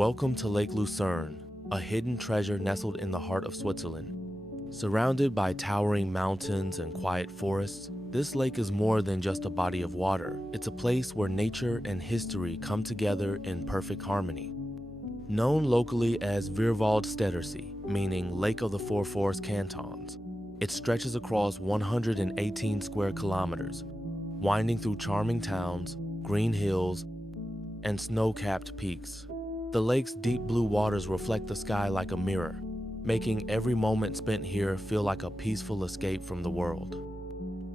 Welcome to Lake Lucerne, a hidden treasure nestled in the heart of Switzerland. Surrounded by towering mountains and quiet forests, this lake is more than just a body of water. It's a place where nature and history come together in perfect harmony. Known locally as Vierwaldstättersee, meaning Lake of the Four Forest Cantons, it stretches across 118 square kilometers, winding through charming towns, green hills, and snow-capped peaks. The lake's deep blue waters reflect the sky like a mirror, making every moment spent here feel like a peaceful escape from the world.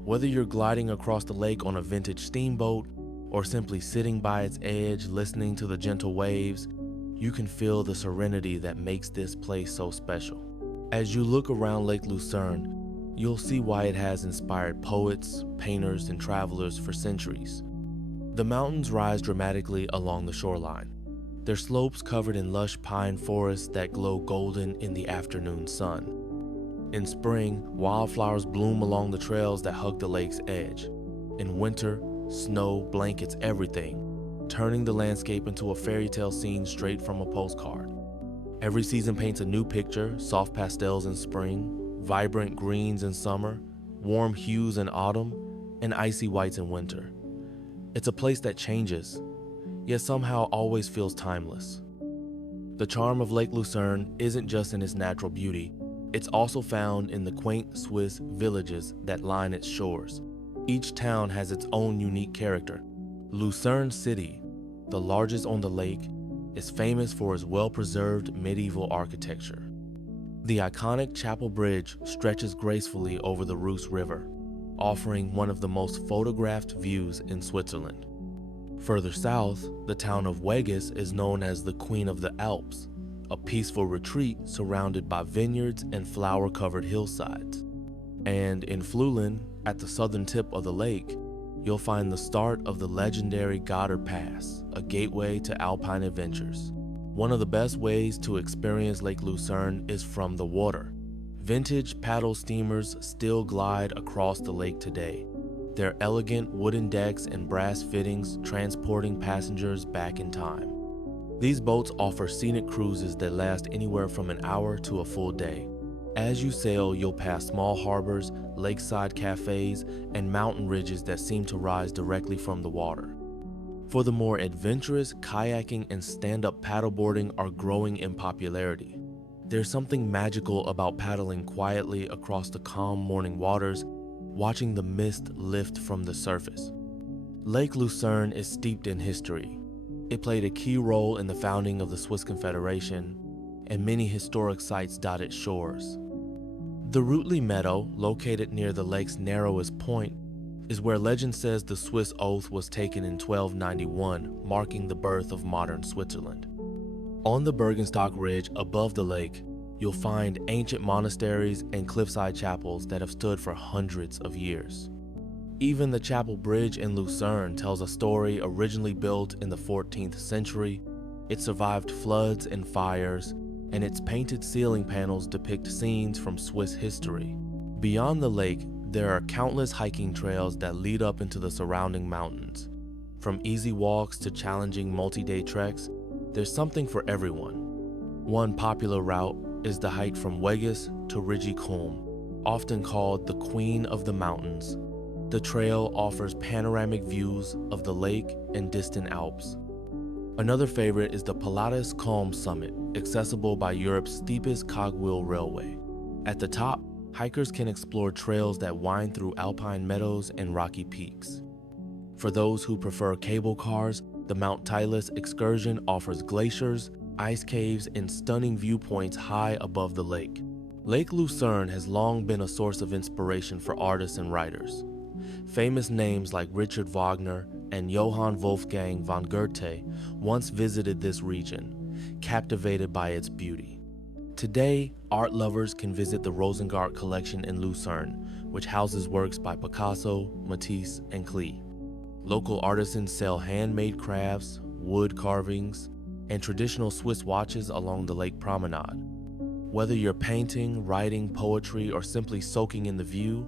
Whether you're gliding across the lake on a vintage steamboat or simply sitting by its edge listening to the gentle waves, you can feel the serenity that makes this place so special. As you look around Lake Lucerne, you'll see why it has inspired poets, painters, and travelers for centuries. The mountains rise dramatically along the shoreline, their slopes covered in lush pine forests that glow golden in the afternoon sun. In spring, wildflowers bloom along the trails that hug the lake's edge. In winter, snow blankets everything, turning the landscape into a fairy tale scene straight from a postcard. Every season paints a new picture: soft pastels in spring, vibrant greens in summer, warm hues in autumn, and icy whites in winter. It's a place that changes, yet somehow always feels timeless. The charm of Lake Lucerne isn't just in its natural beauty, it's also found in the quaint Swiss villages that line its shores. Each town has its own unique character. Lucerne City, the largest on the lake, is famous for its well-preserved medieval architecture. The iconic Chapel Bridge stretches gracefully over the Reuss River, offering one of the most photographed views in Switzerland. Further south, the town of Weggis is known as the Queen of the Alps, a peaceful retreat surrounded by vineyards and flower-covered hillsides. And in Flüelen, at the southern tip of the lake, you'll find the start of the legendary Goddard Pass, a gateway to alpine adventures. One of the best ways to experience Lake Lucerne is from the water. Vintage paddle steamers still glide across the lake today, their elegant wooden decks and brass fittings transporting passengers back in time. These boats offer scenic cruises that last anywhere from an hour to a full day. As you sail, you'll pass small harbors, lakeside cafes, and mountain ridges that seem to rise directly from the water. For the more adventurous, kayaking and stand-up paddleboarding are growing in popularity. There's something magical about paddling quietly across the calm morning waters, watching the mist lift from the surface. Lake Lucerne is steeped in history. It played a key role in the founding of the Swiss Confederation, and many historic sites dot its shores. The Rütli Meadow, located near the lake's narrowest point, is where legend says the Swiss oath was taken in 1291, marking the birth of modern Switzerland. On the Bergenstock Ridge above the lake, you'll find ancient monasteries and cliffside chapels that have stood for hundreds of years. Even the Chapel Bridge in Lucerne tells a story originally built in the 14th century. It survived floods and fires, and its painted ceiling panels depict scenes from Swiss history. Beyond the lake, there are countless hiking trails that lead up into the surrounding mountains. From easy walks to challenging multi-day treks, there's something for everyone. One popular route is the hike from Weggis to Rigi-Kulm, often called the Queen of the Mountains. The trail offers panoramic views of the lake and distant Alps. Another favorite is the Pilatus Kulm summit, accessible by Europe's steepest cogwheel railway. At the top, hikers can explore trails that wind through alpine meadows and rocky peaks. For those who prefer cable cars, the Mount Titlis excursion offers glaciers, ice caves, and stunning viewpoints high above the lake. Lake Lucerne has long been a source of inspiration for artists and writers. Famous names like Richard Wagner and Johann Wolfgang von Goethe once visited this region, captivated by its beauty. Today, art lovers can visit the Rosengart collection in Lucerne, which houses works by Picasso, Matisse, and Klee. Local artisans sell handmade crafts, wood carvings, and traditional Swiss watches along the lake promenade. Whether you're painting, writing, poetry, or simply soaking in the view,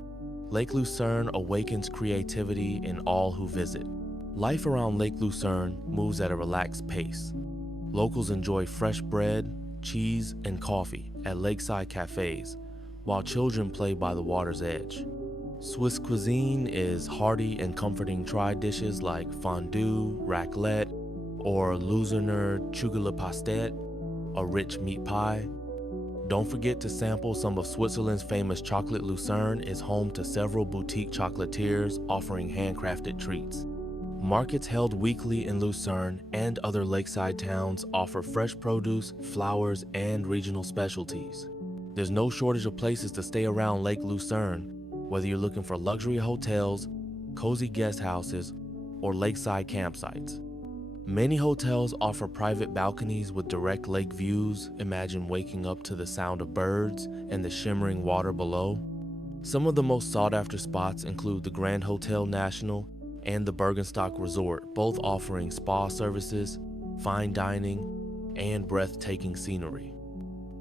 Lake Lucerne awakens creativity in all who visit. Life around Lake Lucerne moves at a relaxed pace. Locals enjoy fresh bread, cheese, and coffee at lakeside cafes, while children play by the water's edge. Swiss cuisine is hearty and comforting tried dishes like fondue, raclette, or Lucerne Pastet, a rich meat pie. Don't forget to sample some of Switzerland's famous chocolate. Lucerne is home to several boutique chocolatiers offering handcrafted treats. Markets held weekly in Lucerne and other lakeside towns offer fresh produce, flowers, and regional specialties. There's no shortage of places to stay around Lake Lucerne, whether you're looking for luxury hotels, cozy guest houses, or lakeside campsites. Many hotels offer private balconies with direct lake views. Imagine waking up to the sound of birds and the shimmering water below. Some of the most sought-after spots include the Grand Hotel National and the Bergenstock Resort, both offering spa services, fine dining, and breathtaking scenery.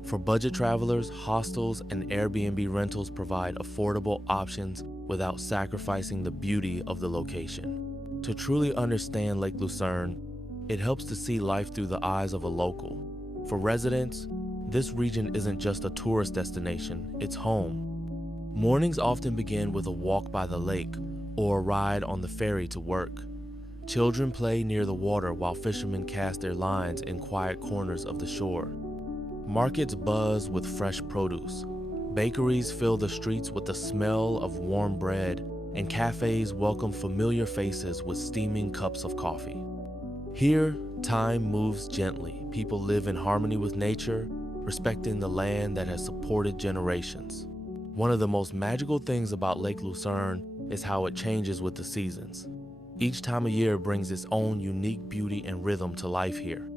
For budget travelers, hostels and Airbnb rentals provide affordable options without sacrificing the beauty of the location. To truly understand Lake Lucerne, it helps to see life through the eyes of a local. For residents, this region isn't just a tourist destination, it's home. Mornings often begin with a walk by the lake or a ride on the ferry to work. Children play near the water while fishermen cast their lines in quiet corners of the shore. Markets buzz with fresh produce. Bakeries fill the streets with the smell of warm bread, and cafes welcome familiar faces with steaming cups of coffee. Here, time moves gently. People live in harmony with nature, respecting the land that has supported generations. One of the most magical things about Lake Lucerne is how it changes with the seasons. Each time of year brings its own unique beauty and rhythm to life here.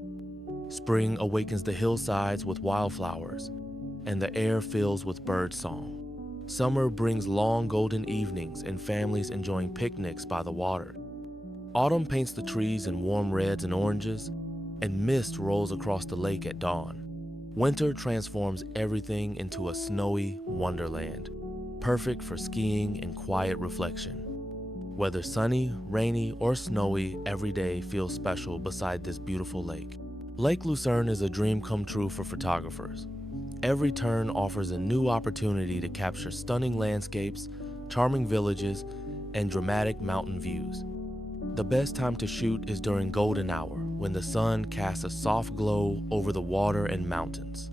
Spring awakens the hillsides with wildflowers, and the air fills with birdsong. Summer brings long golden evenings and families enjoying picnics by the water. Autumn paints the trees in warm reds and oranges, and mist rolls across the lake at dawn. Winter transforms everything into a snowy wonderland, perfect for skiing and quiet reflection. Whether sunny, rainy, or snowy, every day feels special beside this beautiful lake. Lake Lucerne is a dream come true for photographers. Every turn offers a new opportunity to capture stunning landscapes, charming villages, and dramatic mountain views. The best time to shoot is during golden hour, when the sun casts a soft glow over the water and mountains.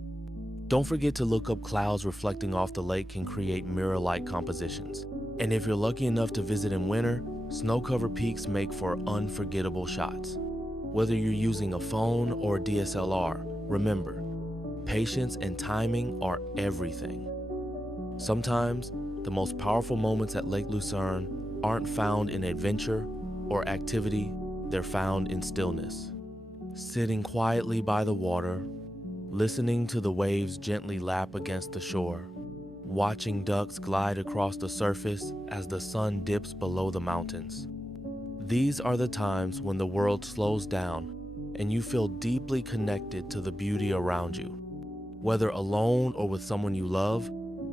Don't forget to look up clouds reflecting off the lake can create mirror-like compositions. And if you're lucky enough to visit in winter, snow-covered peaks make for unforgettable shots. Whether you're using a phone or a DSLR, remember, patience and timing are everything. Sometimes, the most powerful moments at Lake Lucerne aren't found in adventure or activity, they're found in stillness. Sitting quietly by the water, listening to the waves gently lap against the shore, watching ducks glide across the surface as the sun dips below the mountains. These are the times when the world slows down and you feel deeply connected to the beauty around you. Whether alone or with someone you love,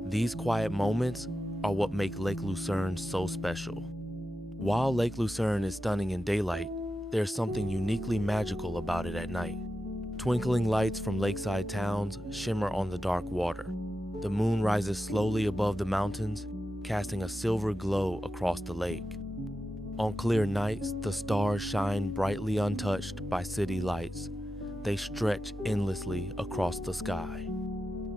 these quiet moments are what make Lake Lucerne so special. While Lake Lucerne is stunning in daylight, there's something uniquely magical about it at night. Twinkling lights from lakeside towns shimmer on the dark water. The moon rises slowly above the mountains, casting a silver glow across the lake. On clear nights, the stars shine brightly untouched by city lights. They stretch endlessly across the sky.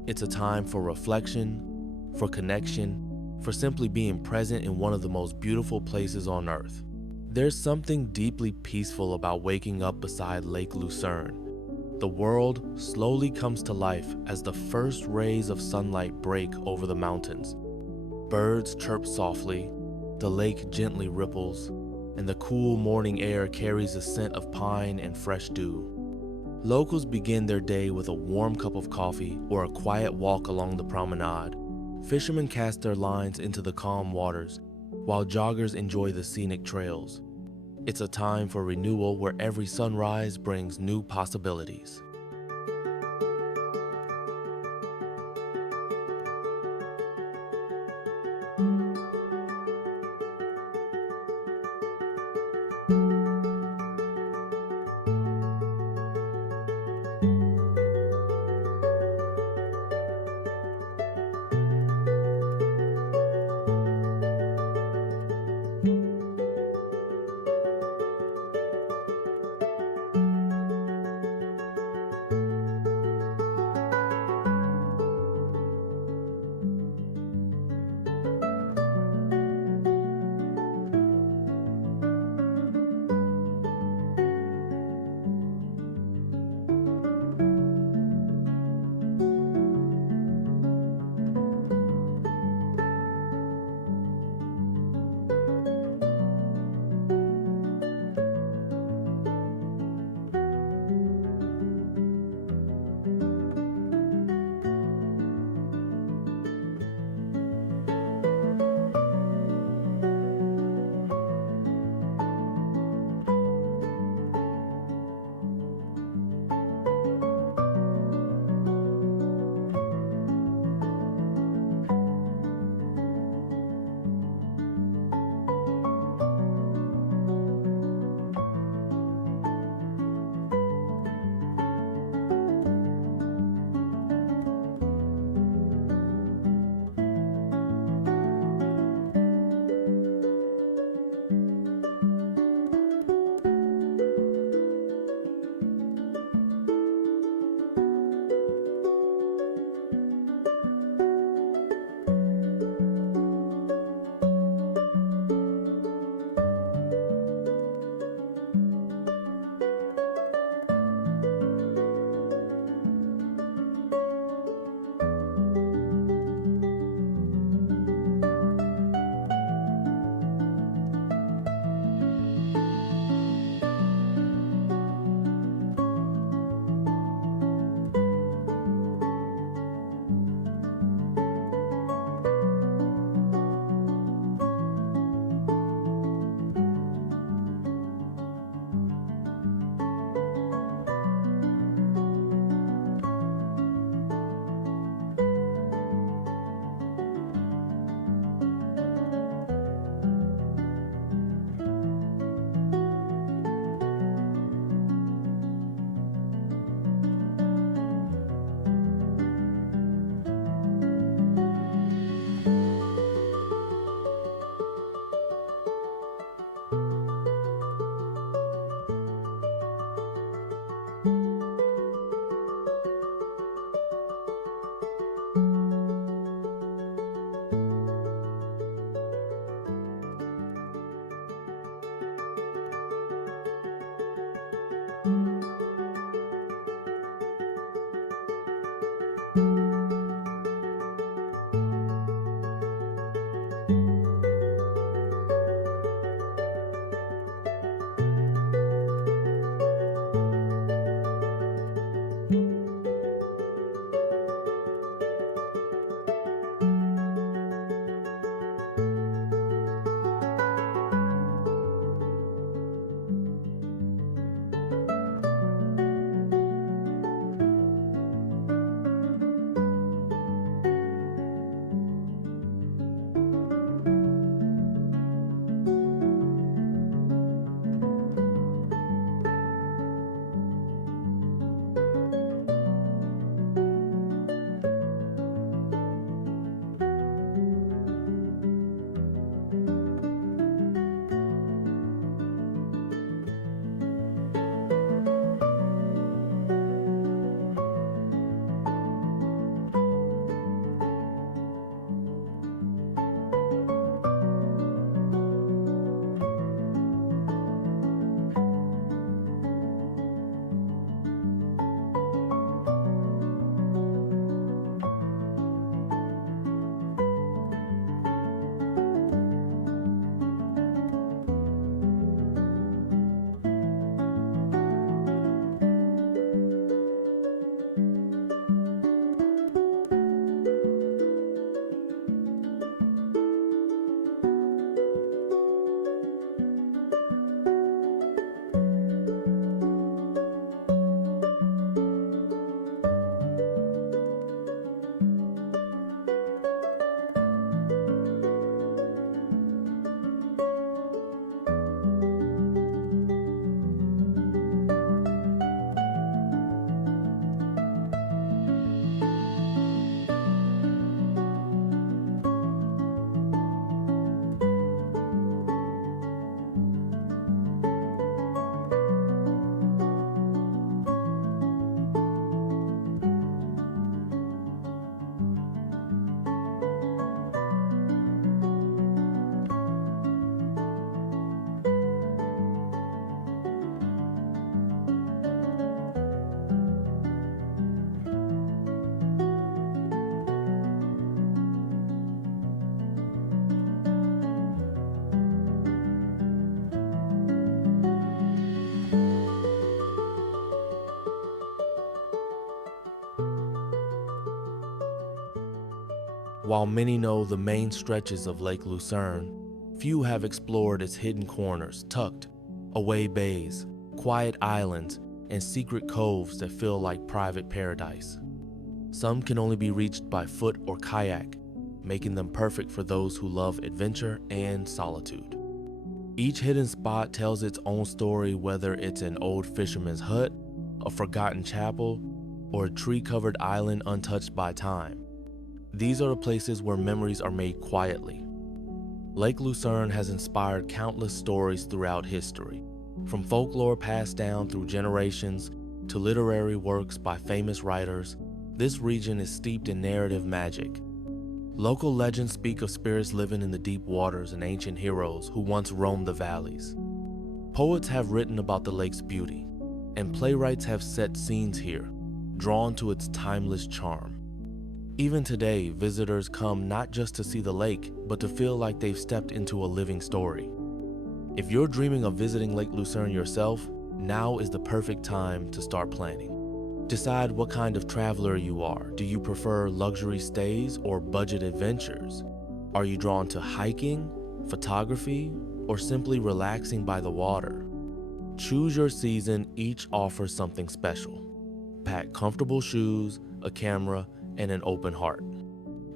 It's a time for reflection, for connection, for simply being present in one of the most beautiful places on earth. There's something deeply peaceful about waking up beside Lake Lucerne. The world slowly comes to life as the first rays of sunlight break over the mountains. Birds chirp softly, the lake gently ripples, and the cool morning air carries a scent of pine and fresh dew. Locals begin their day with a warm cup of coffee or a quiet walk along the promenade. Fishermen cast their lines into the calm waters, while joggers enjoy the scenic trails. It's a time for renewal where every sunrise brings new possibilities. While many know the main stretches of Lake Lucerne, few have explored its hidden corners, tucked away bays, quiet islands, and secret coves that feel like private paradise. Some can only be reached by foot or kayak, making them perfect for those who love adventure and solitude. Each hidden spot tells its own story, whether it's an old fisherman's hut, a forgotten chapel, or a tree-covered island untouched by time. These are the places where memories are made quietly. Lake Lucerne has inspired countless stories throughout history, from folklore passed down through generations to literary works by famous writers. This region is steeped in narrative magic. Local legends speak of spirits living in the deep waters and ancient heroes who once roamed the valleys. Poets have written about the lake's beauty, and playwrights have set scenes here, drawn to its timeless charm. Even today, visitors come not just to see the lake, but to feel like they've stepped into a living story. If you're dreaming of visiting Lake Lucerne yourself, now is the perfect time to start planning. Decide what kind of traveler you are. Do you prefer luxury stays or budget adventures? Are you drawn to hiking, photography, or simply relaxing by the water? Choose your season, each offers something special. Pack comfortable shoes, a camera, and an open heart.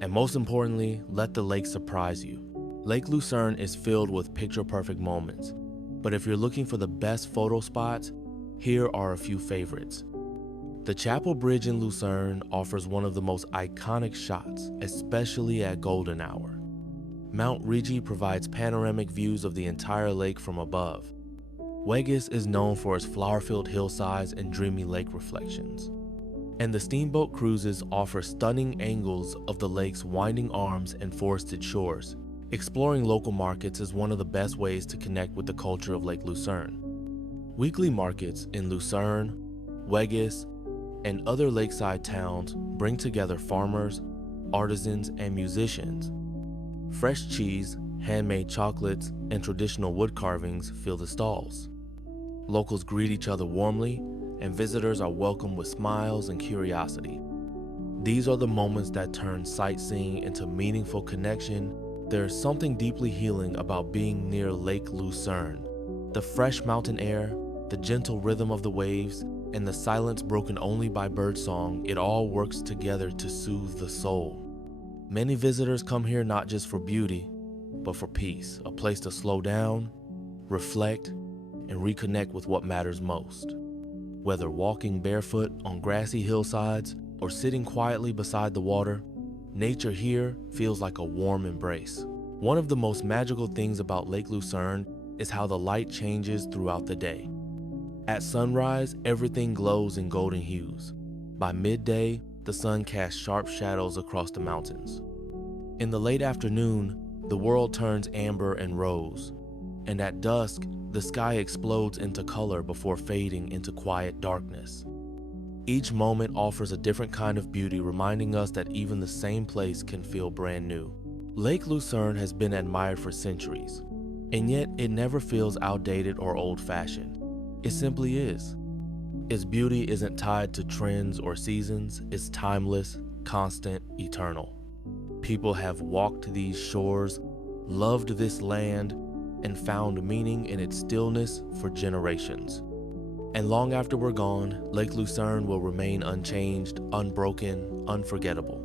And most importantly, let the lake surprise you. Lake Lucerne is filled with picture-perfect moments, but if you're looking for the best photo spots, here are a few favorites. The Chapel Bridge in Lucerne offers one of the most iconic shots, especially at golden hour. Mount Rigi provides panoramic views of the entire lake from above. Weggis is known for its flower-filled hillsides and dreamy lake reflections. And the steamboat cruises offer stunning angles of the lake's winding arms and forested shores. Exploring local markets is one of the best ways to connect with the culture of Lake Lucerne. Weekly markets in Lucerne, Weggis, and other lakeside towns bring together farmers, artisans, and musicians. Fresh cheese, handmade chocolates, and traditional wood carvings fill the stalls. Locals greet each other warmly, and visitors are welcomed with smiles and curiosity. These are the moments that turn sightseeing into meaningful connection. There is something deeply healing about being near Lake Lucerne. The fresh mountain air, the gentle rhythm of the waves, and the silence broken only by birdsong, it all works together to soothe the soul. Many visitors come here not just for beauty, but for peace, a place to slow down, reflect, and reconnect with what matters most. Whether walking barefoot on grassy hillsides or sitting quietly beside the water, nature here feels like a warm embrace. One of the most magical things about Lake Lucerne is how the light changes throughout the day. At sunrise, everything glows in golden hues. By midday, the sun casts sharp shadows across the mountains. In the late afternoon, the world turns amber and rose, and at dusk, the sky explodes into color before fading into quiet darkness. Each moment offers a different kind of beauty, reminding us that even the same place can feel brand new. Lake Lucerne has been admired for centuries, and yet it never feels outdated or old-fashioned. It simply is. Its beauty isn't tied to trends or seasons, it's timeless, constant, eternal. People have walked these shores, loved this land, and found meaning in its stillness for generations. And long after we're gone, Lake Lucerne will remain unchanged, unbroken, unforgettable.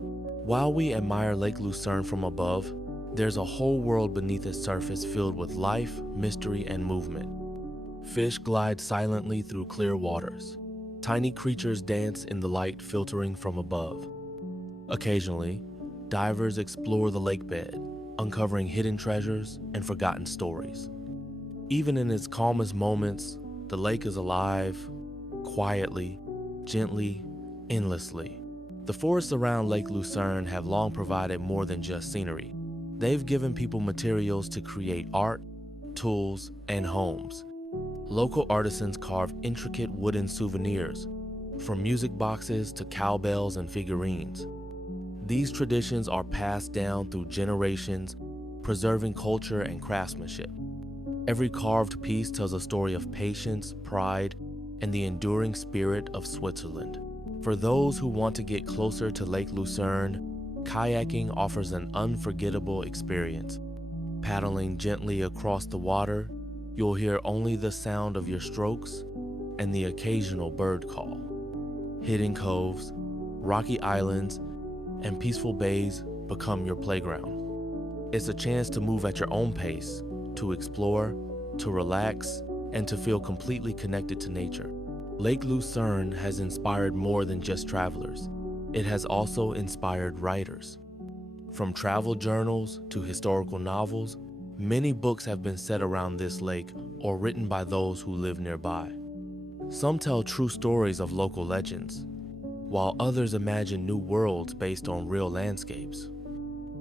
While we admire Lake Lucerne from above, there's a whole world beneath its surface filled with life, mystery, and movement. Fish glide silently through clear waters. Tiny creatures dance in the light filtering from above. Occasionally, divers explore the lake bed, uncovering hidden treasures and forgotten stories. Even in its calmest moments, the lake is alive, quietly, gently, endlessly. The forests around Lake Lucerne have long provided more than just scenery. They've given people materials to create art, tools, and homes. Local artisans carve intricate wooden souvenirs, from music boxes to cowbells and figurines. These traditions are passed down through generations, preserving culture and craftsmanship. Every carved piece tells a story of patience, pride, and the enduring spirit of Switzerland. For those who want to get closer to Lake Lucerne, kayaking offers an unforgettable experience. Paddling gently across the water, you'll hear only the sound of your strokes and the occasional bird call. Hidden coves, rocky islands, and peaceful bays become your playground. It's a chance to move at your own pace, to explore, to relax, and to feel completely connected to nature. Lake Lucerne has inspired more than just travelers. It has also inspired writers. From travel journals to historical novels, many books have been set around this lake or written by those who live nearby. Some tell true stories of local legends, while others imagine new worlds based on real landscapes.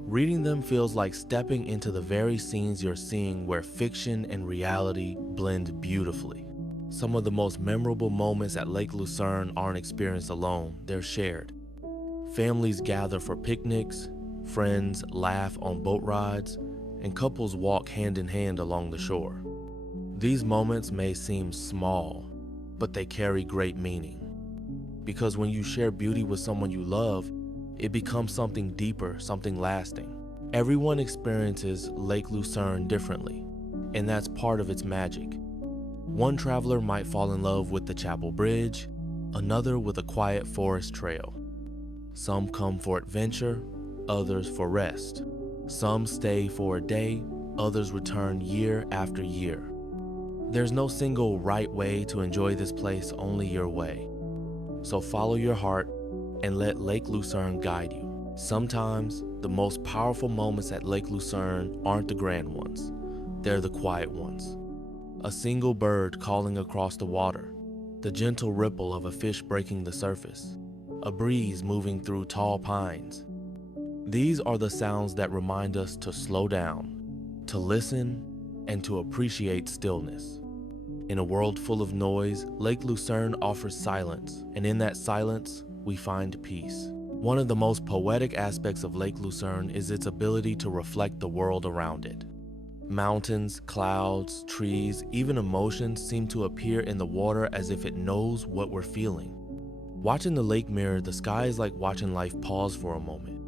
Reading them feels like stepping into the very scenes you're seeing, where fiction and reality blend beautifully. Some of the most memorable moments at Lake Lucerne aren't experienced alone, they're shared. Families gather for picnics, friends laugh on boat rides, and couples walk hand in hand along the shore. These moments may seem small, but they carry great meaning. Because when you share beauty with someone you love, it becomes something deeper, something lasting. Everyone experiences Lake Lucerne differently, and that's part of its magic. One traveler might fall in love with the Chapel Bridge, another with a quiet forest trail. Some come for adventure, others for rest. Some stay for a day, others return year after year. There's no single right way to enjoy this place, only your way. So follow your heart and let Lake Lucerne guide you. Sometimes the most powerful moments at Lake Lucerne aren't the grand ones, they're the quiet ones. A single bird calling across the water, the gentle ripple of a fish breaking the surface, a breeze moving through tall pines. These are the sounds that remind us to slow down, to listen, and to appreciate stillness. In a world full of noise, Lake Lucerne offers silence, and in that silence, we find peace. One of the most poetic aspects of Lake Lucerne is its ability to reflect the world around it. Mountains, clouds, trees, even emotions seem to appear in the water as if it knows what we're feeling. Watching the lake mirror, the sky is like watching life pause for a moment.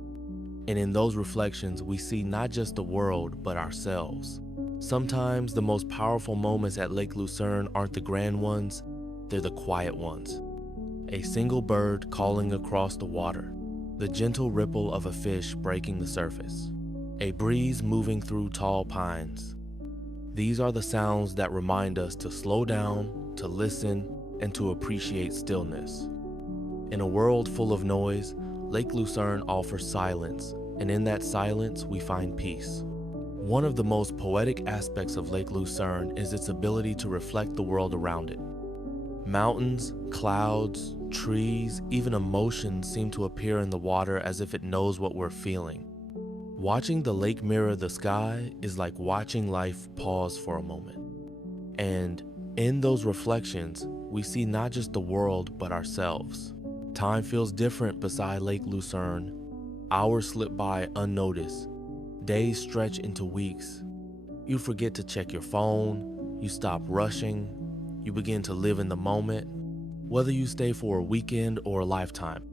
And in those reflections, we see not just the world, but ourselves. Sometimes the most powerful moments at Lake Lucerne aren't the grand ones, they're the quiet ones. A single bird calling across the water, the gentle ripple of a fish breaking the surface, a breeze moving through tall pines. These are the sounds that remind us to slow down, to listen, and to appreciate stillness. In a world full of noise, Lake Lucerne offers silence, and in that silence we find peace. One of the most poetic aspects of Lake Lucerne is its ability to reflect the world around it. Mountains, clouds, trees, even emotions seem to appear in the water as if it knows what we're feeling. Watching the lake mirror the sky is like watching life pause for a moment. And in those reflections, we see not just the world, but ourselves. Time feels different beside Lake Lucerne. Hours slip by unnoticed. Days stretch into weeks. You forget to check your phone. You stop rushing. You begin to live in the moment. Whether you stay for a weekend or a lifetime,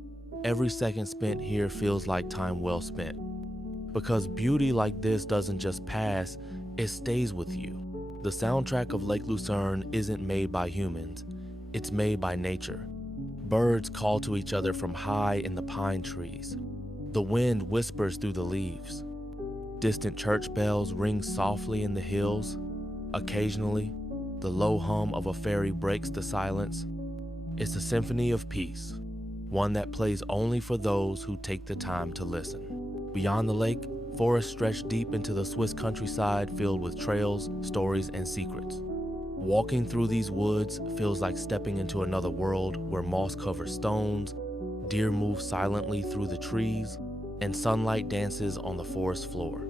every second spent here feels like time well spent. Because beauty like this doesn't just pass, it stays with you. The soundtrack of Lake Lucerne isn't made by humans, it's made by nature. Birds call to each other from high in the pine trees. The wind whispers through the leaves. Distant church bells ring softly in the hills. Occasionally, the low hum of a ferry breaks the silence. It's a symphony of peace, one that plays only for those who take the time to listen. Beyond the lake, forests stretch deep into the Swiss countryside filled with trails, stories, and secrets. Walking through these woods feels like stepping into another world where moss covers stones, deer move silently through the trees, and sunlight dances on the forest floor.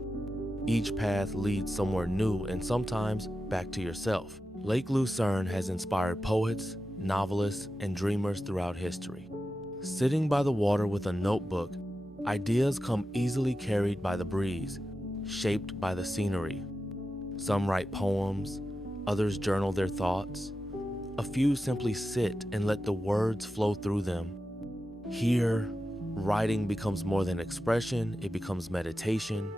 Each path leads somewhere new and sometimes back to yourself. Lake Lucerne has inspired poets, novelists, and dreamers throughout history. Sitting by the water with a notebook, ideas come easily carried by the breeze, shaped by the scenery. Some write poems, others journal their thoughts. A few simply sit and let the words flow through them. Here, Writing becomes more than expression, it becomes meditation.